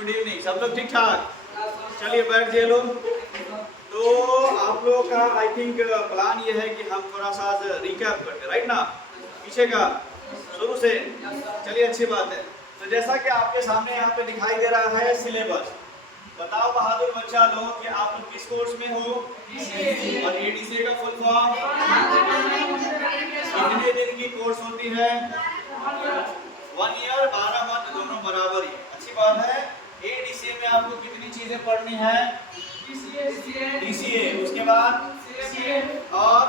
Good evening. सब लोग ठीक ठाक? चलिए बैठ जाइए लोग। तो आप लोगों का आई थिंक प्लान ये है कि हम थोड़ा सा रिकैप करते, राइट ना, पीछे का शुरू से। चलिए अच्छी बात है। तो जैसा कि आपके सामने यहाँ पे दिखाई दे रहा है सिलेबस। बताओ बहादुर बच्चा लोग कि आप लोग किस कोर्स में हो? और एडीसीए का फुल फॉर्म कितने दिन की कोर्स होती है? 1 ईयर 12 मंथ दोनों बराबर ही। अच्छी बात है। एडीसीए में आपको कितनी चीजें पढ़नी है? डीसीए, उसके बाद और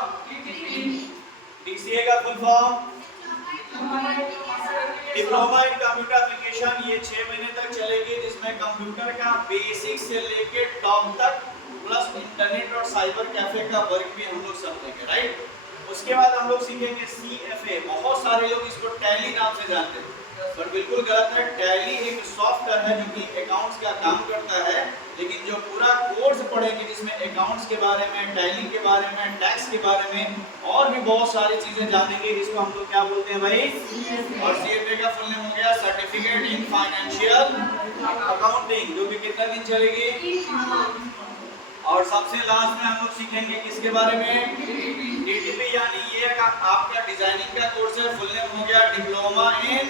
डीसीए का full form diploma in computer application. ये 6 महीने तक चलेगी, जिसमें कंप्यूटर का बेसिक से लेके टॉप तक प्लस इंटरनेट और साइबर कैफे का वर्क भी हम लोग समझेंगे, राइट। उसके बाद हम लोग सीखेंगे सीएफए। बहुत सारे लोग इसको टैली नाम से जानते हैं, पर बिल्कुल गलत है। टैली एक सॉफ्टवेयर है जो कि अकाउंट्स का काम करता है, लेकिन जो पूरा कोर्स पढ़ेंगे जिसमें अकाउंट्स के बारे में, टैली के बारे में, टैक्स के बारे में और भी बहुत सारी चीजें जानेंगे, इसको हम लोग क्या बोलते हैं भाई? और सीएफए का फुल नेम हो गया सर्टिफिकेट इन फाइनेंशियल अकाउंटिंग, जो कि कितना दिन चलेगी। और सबसे लास्ट में हम लोग सीखेंगे किसके बारे में? डीटीपी, यानी ये आपका डिजाइनिंग का कोर्स है। फुल नेम हो गया diploma in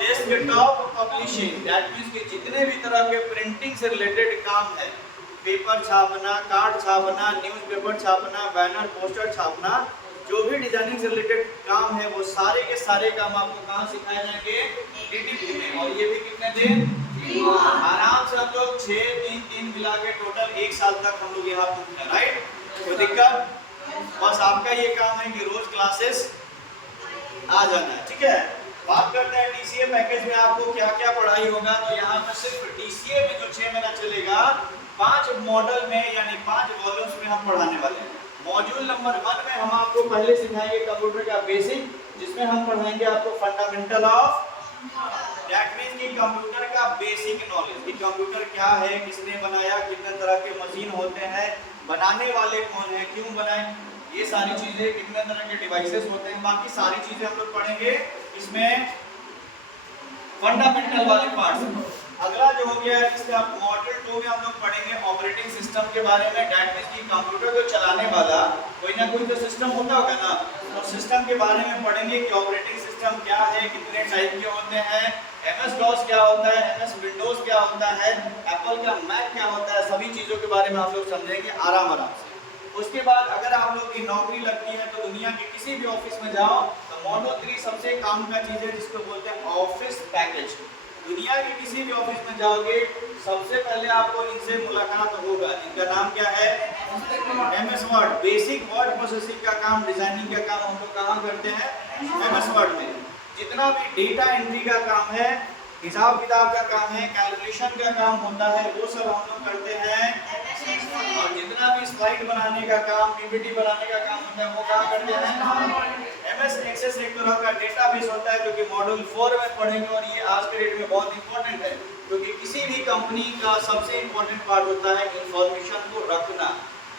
desktop publishing. That means कि जितने भी तरह के प्रिंटिंग से रिलेटेड काम है, पेपर छापना, कार्ड छापना, न्यूज़पेपर छापना, बैनर पोस्टर छापना, जो भी डिजाइनिंग से रिलेटेड काम है, वो सारे के सारे काम आपको कहाँ सिखाए जाएंगे? डीटीपी में। और ये भी कितने दिन? आराम से हम लोग 6-3 मिला के टोटल 1 साल तक हम लोग यहाँ पूछते हैं, राइट। कोई दिक्कत? बस आपका ये काम है कि रोज क्लासेस आ जाना है, ठीक है। बात करते हैं डीसीए पैकेज में आपको क्या क्या पढ़ाई होगा। तो यहाँ पर सिर्फ डीसीए में जो 6 महीना चलेगा, 5 मॉडल में यानी 5 वॉल्यूम्स में हम पढ़ाने वाले हैं। मॉड्यूल नंबर 1 में हम आपको पहले सिखाएंगे कंप्यूटर का बेसिक, जिसमें हम पढ़ाएंगे आपको फंडामेंटल ऑफ, दैट मींस कि कंप्यूटर का बेसिक नॉलेज कि कंप्यूटर क्या है, किसने बनाया, कितने तरह के मशीन होते हैं, बनाने वाले कौन है, क्यों बनाए, ये सारी चीजें, कितने तरह के डिवाइसेस होते हैं, बाकी सारी चीजें हम लोग पढ़ेंगे इसमें फंडामेंटल वाले पार्ट्स। अगला जो हो गया इसका मॉड्यूल 2 में हम लोग पढ़ेंगे ऑपरेटिंग सिस्टम के बारे में। दैट मींस कि कंप्यूटर को चलाने वाला कोई ना कोई तो सिस्टम होता होगा ना, तो सिस्टम के बारे में पढ़ेंगे कि ऑपरेटिंग सिस्टम क्या है, कितने टाइप के होते हैं, एमएस डॉस क्या होता है, एमएस विंडोज क्या होता है, एप्पल का मैक क्या होता है, सभी चीजों के बारे में आप लोग समझेंगे आराम से। उसके बाद अगर आप लोग की नौकरी लगती है तो दुनिया के किसी भी ऑफिस में जाओ तो मॉड्यूल 3 सबसे काम का चीज है, जिसको बोलते हैं ऑफिस पैकेज। दुनिया के किसी भी ऑफिस में जाओगे, सबसे पहले आपको इनसे मुलाकात होगा। इनका नाम क्या है? MS word. Basic word processing का काम, डिजाइनिंग का काम हम लोग कहाँ करते हैं? एमएस वर्ड में। जितना भी डेटा एंट्री का काम है, हिसाब किताब का काम है, कैलकुलेशन का काम होता है, वो सब हम लोग करते हैं। और जितना भी स्लाइड बनाने का काम, पीपीटी बनाने का काम होता है, वो कहाँ करते हैं? एमएस एक्सेस एक तरह का डेटाबेस होता है, जो कि मॉड्यूल 4 में पढ़ेंगे। और ये आज के डेट में बहुत इंपॉर्टेंट है, क्योंकि किसी भी कंपनी का सबसे इंपॉर्टेंट पार्ट होता है इंफॉर्मेशन को रखना,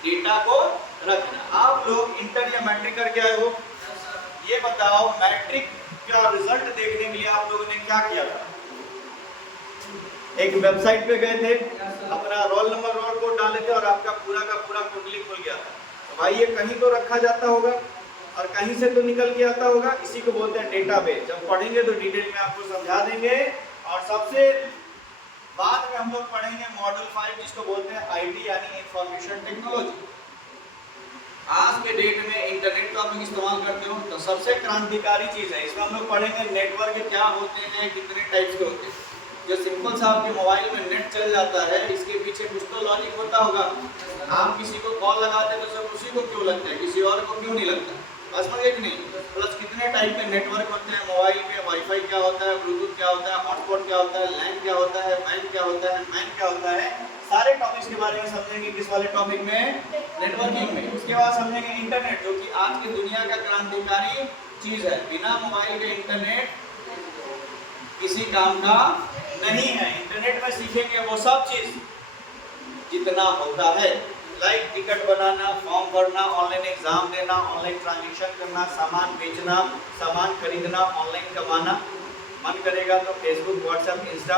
डेटा को रखना। आप लोग इंटर या मैट्रिक करके आए हो, ये बताओ मैट्रिक का रिजल्ट देखने के लिए आप लोगों ने क्या किया था? एक वेबसाइट पे गए थे, अपना रोल नंबर, रोल कोड डाले थे और आपका पूरा का पूरा कुंडली खुल गया था। तो भाई ये कहीं तो रखा जाता होगा और कहीं से तो निकल के आता होगा, इसी को बोलते हैं डेटाबेस। जब पढ़ेंगे तो डिटेल में आपको समझा देंगे। और सबसे बाद में हम लोग पढ़ेंगे मॉड्यूल 5, जिसको बोलते हैं आईटी यानी इंफॉर्मेशन टेक्नोलॉजी। आज के डेट में इंटरनेट का आप लोग इस्तेमाल करते हो, तो सबसे क्रांतिकारी चीज है। इसमें हम लोग पढ़ेंगे नेटवर्क क्या होते हैं, कितने टाइप्स के होते हैं। जो सिंपल सा आपके मोबाइल में नेट चल जाता है, इसके पीछे कुछ तो लॉजिक होता होगा। आप किसी को कॉल लगाते हैं तो सब उसी को क्यों लगता है, किसी और को क्यों नहीं लगता? बस समझे कि नहीं? प्लस कितने टाइप के नेटवर्क होते हैं मोबाइल में, वाईफाई क्या होता है, ब्लूटूथ क्या होता है, हॉटस्पॉट क्या होता है, लैन क्या होता है, मैन क्या होता है, मैन क्या होता है, सारे टॉपिक्स के बारे में समझेंगे। किस वाले टॉपिक में? नेटवर्किंग में। उसके बाद समझेंगे इंटरनेट, जो कि आज की दुनिया का क्रांतिकारी चीज है। बिना मोबाइल के इंटरनेट किसी काम का नहीं है। इंटरनेट में सीखेंगे वो सब चीज जितना होता है, लाइक टिकट बनाना, फॉर्म भरना, ऑनलाइन एग्जाम देना, ऑनलाइन ट्रांजैक्शन करना, सामान बेचना, सामान खरीदना, ऑनलाइन कमाना। मन करेगा तो फेसबुक, व्हाट्सएप, इंस्टा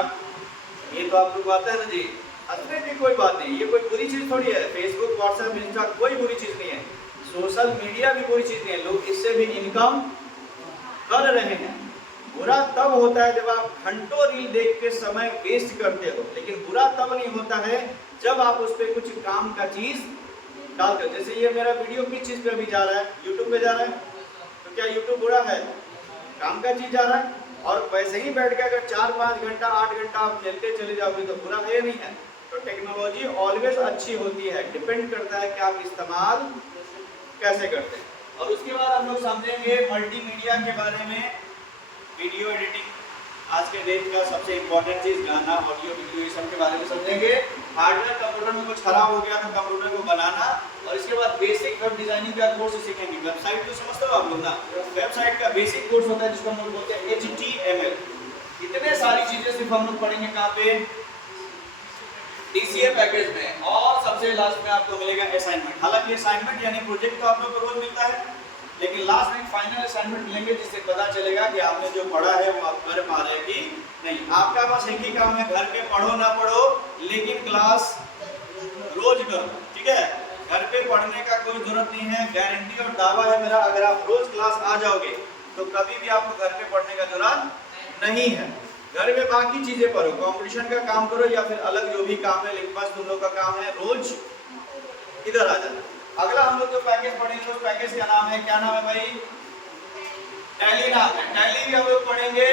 ये तो आप लोग बात है ना जी, हंसने की कोई बात नहीं, ये कोई बुरी चीज थोड़ी है। फेसबुक, व्हाट्सएप, इंस्टा कोई बुरी चीज नहीं है, सोशल मीडिया भी बुरी चीज नहीं है, लोग इससे भी इनकम कर रहे हैं। बुरा तब होता है जब आप घंटों रील देख के समय वेस्ट करते हो, लेकिन बुरा तब नहीं होता है जब आप उस पर कुछ काम का चीज डालते हो। जैसे ये मेरा वीडियो किस चीज पे अभी जा रहा है, यूट्यूब पे जा रहा है, तो क्या यूट्यूब बुरा है? काम का चीज जा रहा है। और वैसे ही बैठ के अगर 4-5 घंटा 8 घंटा आप चलते चले जाओगे तो बुरा है नहीं है। तो टेक्नोलॉजी ऑलवेज अच्छी होती है, डिपेंड करता है कि आप इस्तेमाल कैसे करते हैं। और उसके बाद हम लोग समझेंगे मल्टीमीडिया के बारे में, वीडियो एडिटिंग, आज के डेट का सबसे इम्पोर्टेंट चीज, गाना, ऑडियो, वीडियो, ये सब के बारे में समझेंगे। हार्डवेयर कंप्यूटर में कुछ खराब हो गया तो कंप्यूटर को बनाना, और इसके बाद बेसिक वेब डिजाइनिंग का कोर्स सीखेंगे। वेबसाइट तो समझते हो आप लोग ना, वेबसाइट का बेसिक कोर्स होता है जिसको हम लोग बोलते हैं HTML। इतने सारी चीजें सिर्फ हम लोग पढ़ेंगे कहाँ पे, DCA पैकेज में। और सबसे लास्ट में आपको मिलेगा असाइनमेंट। हालांकि असाइनमेंट यानी प्रोजेक्ट तो आप लोग को रोज मिलता है, लेकिन लास्ट में फाइनल असाइनमेंट मिलेंगे जिससे पता चलेगा कि आपने जो पढ़ा है वो आप कर पा रहे हैं कि नहीं। आपका बस एक ही काम है, घर पे पढ़ो ना पढ़ो लेकिन क्लास रोज करो, ठीक है। घर पे पढ़ने का कोई जरूरत नहीं है, गारंटी और दावा है मेरा, अगर आप रोज क्लास आ जाओगे तो कभी भी आपको घर पे पढ़ने का जरूरत नहीं है। घर में बाकी चीजें पढ़ो, कंपटीशन का काम करो या फिर अलग जो भी काम है, लेकिन बस तुम लोग का काम है रोज इधर आ जाना। अगला हम लोग जो पैकेज पढ़ेंगे उस पैकेज का नाम है, क्या नाम है भाई, टैली नाम है। टैली भी हम लोग पढ़ेंगे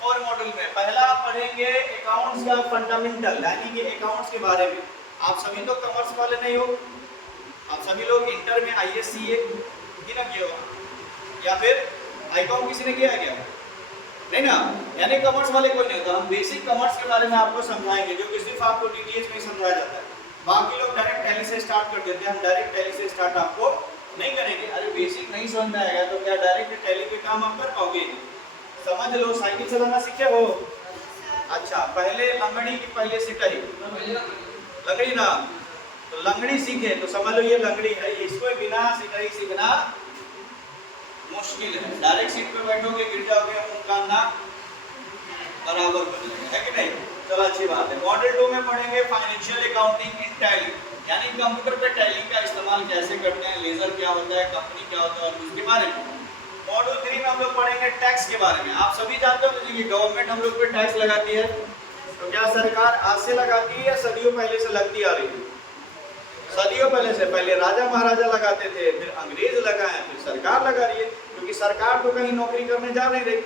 4 मॉड्यूल में। पहला आप पढ़ेंगे अकाउंट्स का फंडामेंटल, यानी कि अकाउंट्स के बारे में। आप सभी तो कॉमर्स वाले नहीं हो, आप सभी लोग इंटर में ISCA की ना किया हो, या फिर ICOM किसी ने किया है क्या? नहीं ना, यानी कॉमर्स वाले कोई नहीं होता। हम बेसिक कॉमर्स के बारे में आपको समझाएंगे, जो कि सिर्फ आपको DTH में समझाया जाता है। बाकी लोग डायरेक्ट टैली से स्टार्ट कर देते हैं, हम डायरेक्ट टैली से स्टार्ट आपको नहीं करेंगे। अरे बेसिक नहीं समझ में आएगा तो क्या डायरेक्ट टैली पे काम आप कर पाओगे? समझ लो, साइकिल चलाना सीखे हो? अच्छा, पहले लंगड़ी की पहले सिटाई, लंगड़ी ना, तो लंगड़ी सीखे तो समझ लो ये लंगड़ी है, इसको बिना सिटाई सीखना मुश्किल है। डायरेक्ट सीट पे बैठोगे गिर जाओगे, उनका नाक बराबर बनेगा, है कि नहीं? चलो अच्छी बात है। मॉड्यूल 2 में पढ़ेंगे फाइनेंशियल अकाउंटिंग इन टैली, यानी कंप्यूटर पे टैली का इस्तेमाल कैसे करते हैं, लेजर क्या होता है, कंपनी क्या होता है, और उसके बारे में। मॉड्यूल 3 में हम लोग पढ़ेंगे टैक्स के बारे में। आप सभी जानते हो कि गवर्नमेंट हम लोग पे टैक्स लगाती है, तो क्या सरकार आज से लगाती है या सदियों पहले से लगती आ रही है? सदियों पहले से। पहले राजा महाराजा लगाते थे, फिर अंग्रेज लगाए, फिर सरकार लगा रही है, क्योंकि सरकार तो कहीं नौकरी करने जा नहीं रही।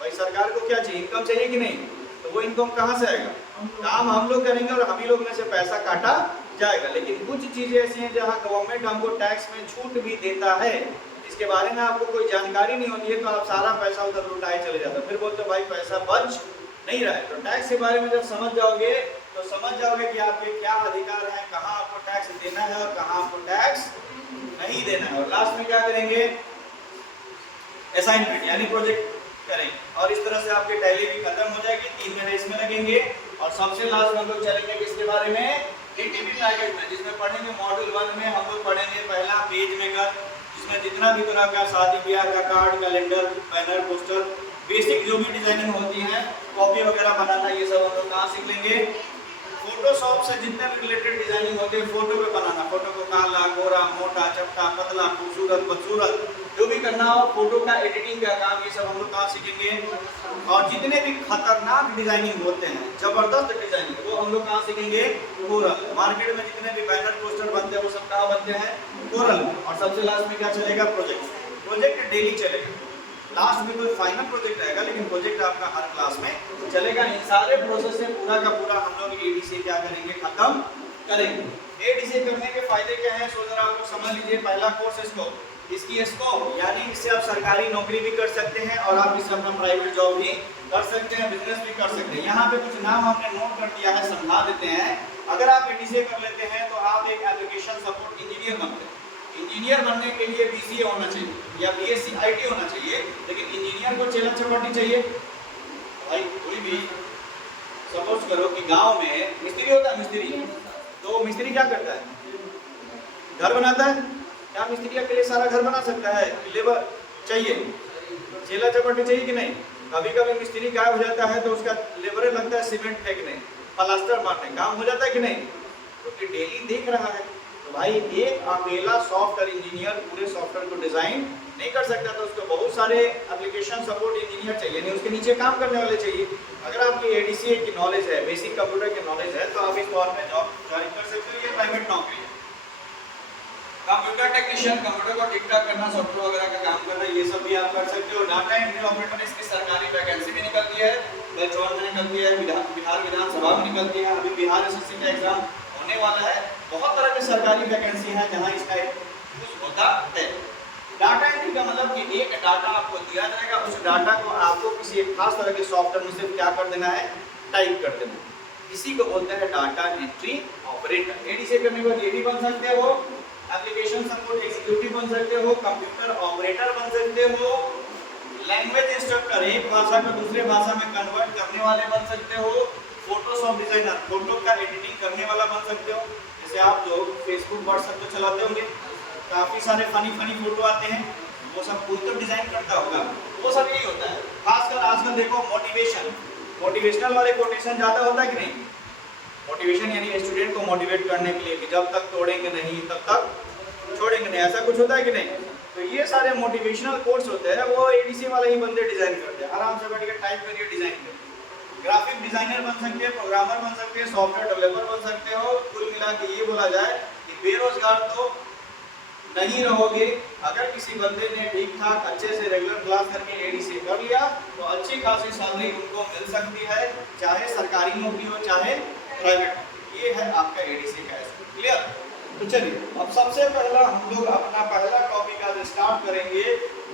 भाई सरकार को क्या चाहिए, इनकम चाहिए कि नहीं? तो वो इनकम कहाँ से आएगा? काम हम लोग करेंगे और हम ही लोग में से पैसा काटा जाएगा। लेकिन कुछ चीजें ऐसी हैं जहाँ गवर्नमेंट हमको टैक्स में छूट भी देता है, इसके बारे में आपको कोई जानकारी नहीं होती है, तो आप सारा पैसा उधर लुटाए चले जाते हो, फिर बोलते हो भाई पैसा बच नहीं रहा है। तो टैक्स के बारे में जब समझ जाओगे तो समझ जाओगे कि आपके क्या अधिकार है, कहाँ आपको टैक्स देना है और कहाँ आपको टैक्स नहीं देना है। और लास्ट में क्या करेंगे, असाइनमेंट यानी प्रोजेक्ट करेंगे। और इस तरह से आपकी टैली भी खत्म हो जाएगी, 3 महीने इसमें लगेंगे। और सबसे लास्ट में हम लोग चलेंगे किसके बारे में, DTP पैकेज में, जिसमें पढ़ेंगे मॉड्यूल 1 में हम लोग पढ़ेंगे पहला पेज मेकर, जिसमें जितना भी तरह का शादी ब्याह का card, calendar, banner, poster, basic जो भी डिजाइनिंग होती है, कॉपी वगैरह बनाना, ये सब हम लोग कहाँ सीख लेंगे। फोटोशॉप से जितने भी रिलेटेड डिजाइनिंग होती है, फोटो पे बनाना, फोटो को काला, गोरा, मोटा, चपटा, पतला, खूबसूरत, बदसूरत, जो भी करना हो, फोटो का एडिटिंग का काम, ये सब हम लोग कहाँ सीखेंगे। और जितने भी खतरनाक डिजाइनिंग होते हैं, जबरदस्त डिजाइनिंग, वो हम लोग कहाँ सीखेंगे, कोरल। मार्केट में जितने भी बैनर पोस्टर बनते हैं वो सब कहाँ बनते हैं, कोरल। और सबसे लास्ट में क्या चलेगा, प्रोजेक्ट। प्रोजेक्ट डेली चलेगा, लास्ट में कोई फाइनल प्रोजेक्ट आएगा, लेकिन प्रोजेक्ट आपका हर क्लास में चलेगा। इन सारे प्रोसेस से पूरा का पूरा हम लोग ADCA क्या करेंगे, खत्म करेंगे। ADCA करने के फायदे क्या हैं, सो जरा आप लोग समझ लीजिए। पहला कोर्स स्कोप, इसकी स्कोप यानी इससे आप सरकारी नौकरी भी कर सकते हैं और आप इससे अपना प्राइवेट जॉब भी कर सकते हैं, बिजनेस भी कर सकते हैं। यहाँ पे कुछ नाम हमने नोट कर दिया है, समझा देते हैं। अगर आप ADCA कर लेते हैं तो आप एक एप्लीकेशन सपोर्ट इंजीनियर बनते हैं। इंजीनियर बनने के लिए BCA होना चाहिए या BSc IT होना चाहिए, लेकिन इंजीनियर को चेला चपाटी चाहिए। भाई कोई भी सपोज करो कि गांव में मिस्त्री होता है, मिस्त्री, तो मिस्त्री क्या करता है, घर बनाता है। क्या मिस्त्री अकेले सारा घर बना सकता है, लेबर चाहिए, चेला चपाटी चाहिए कि नहीं? कभी कभी मिस्त्री गायब हो जाता है तो उसका लेबर लगता है सीमेंट फेंकने, प्लास्टर मारने काम हो जाता है कि नहीं, क्योंकि डेली देख रहा है। तो भाई एक अकेला सॉफ्टवेयर इंजीनियर पूरे सॉफ्टवेयर को डिजाइन नहीं कर सकता, तो उसको बहुत सारे एप्लीकेशन सपोर्ट इंजीनियर चाहिए, नहीं उसके नीचे काम करने वाले चाहिए। अगर आपकी एडीसीए की नॉलेज है, बेसिक कंप्यूटर की नॉलेज है, तो आप इस दौर में जॉब ज्वाइन कर सकते हो, ये प्राइवेट नौकरी है। कंप्यूटर टेक्नीशियन, कंप्यूटर को ठीक ठाक करना, सॉफ्टवेयर वगैरह का काम करना, ये सब भी आप कर सकते हो। डाटा एंट्री ऑपरेटर, इसकी सरकारी वैकेंसी भी निकलती है, बैचलर में निकलती है, बिहार विधानसभा में निकलती है, अभी बिहार एसएससी का एग्जाम होने वाला है। बहुत तरह की सरकारी वैकेंसी है जहां इसका यूज होता है। डाटा एंट्री का मतलब कि एक डाटा आपको दिया जाएगा, उस डाटा को आपको किसी एक खास तरह के सॉफ्टवेयर में सिर्फ क्या कर देना है, टाइप कर देना है। इसी को बोलते हैं डाटा एंट्री ऑपरेटर। एडीसी करने के बाद ये भी बन सकते हो, एप्लीकेशन सपोर्ट एग्जीक्यूटिव बन सकते हो, कंप्यूटर ऑपरेटर बन सकते हो, लैंग्वेज इंस्ट्रक्टर, एक भाषा को दूसरे भाषा में कन्वर्ट करने वाले बन सकते हो, फोटोशॉप डिजाइनर, फोटो का एडिटिंग करने वाला बन सकते हो। जैसे आप लोग फेसबुक व्हाट्सएप तो चलाते होंगे, काफी सारे फनी फोटो आते हैं, वो सब खुद तो डिजाइन करता होगा, वो सब यही होता है। खासकर आजकल देखो मोटिवेशनल वाले कोटेशन ज्यादा होता है कि नहीं। मोटिवेशन यानी स्टूडेंट को मोटिवेट करने के लिए कि जब तक तोड़ेंगे नहीं तब तक छोड़ेंगे नहीं, ऐसा कुछ होता है कि नहीं। तो ये सारे मोटिवेशनल कोर्स होते हैं, वो एडीसी वाले ही बंदे डिजाइन करते हैं। आराम से बैठ के टाइप करिए, डिजाइन करिए। ग्राफिक डिजाइनर बन सकते हैं, प्रोग्रामर बन सकते हैं, सॉफ्टवेयर डेवलपर बन सकते हो। कुल मिला के ये बोला जाए कि बेरोजगार तो नहीं रहोगे। अगर किसी बंदे ने ठीक ठाक अच्छे से रेगुलर क्लास करके एडीसी कर लिया तो अच्छी खासी सैलरी उनको मिल सकती है, चाहे सरकारी नौकरी हो चाहे प्राइवेट। ये है आपका एडीसी का एस्पेक्ट। क्लियर? तो चलिए अब सबसे पहला हम लोग अपना पहला टॉपिक आज स्टार्ट करेंगे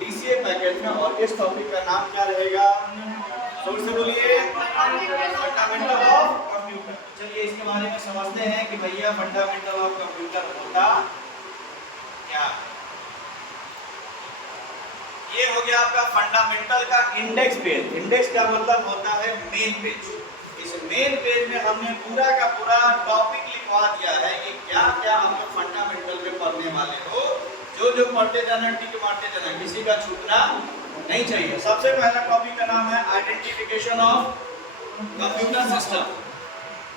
डीसीए पैकेज में, और इस टॉपिक का नाम क्या रहेगा, जोर से बोलिए, फंडामेंटल ऑफ कंप्यूटर। चलिए इसके बारे में समझते हैं कि भैया फंडामेंटल ऑफ कंप्यूटर होता क्या। ये हो गया आपका फंडामेंटल का इंडेक्स पेज। इंडेक्स का मतलब होता है मेन पेज। इस मेन पेज में हमने पूरा का पूरा टॉपिक लिखवा दिया है कि क्या क्या हम लोग फंडामेंटल में पढ़ने वाले हो। जो जो पढ़ते जाना, टिक मारते जाना, किसी का छूटना नहीं चाहिए। सबसे पहला टॉपिक का नाम है आइडेंटिफिकेशन ऑफ कंप्यूटर सिस्टम।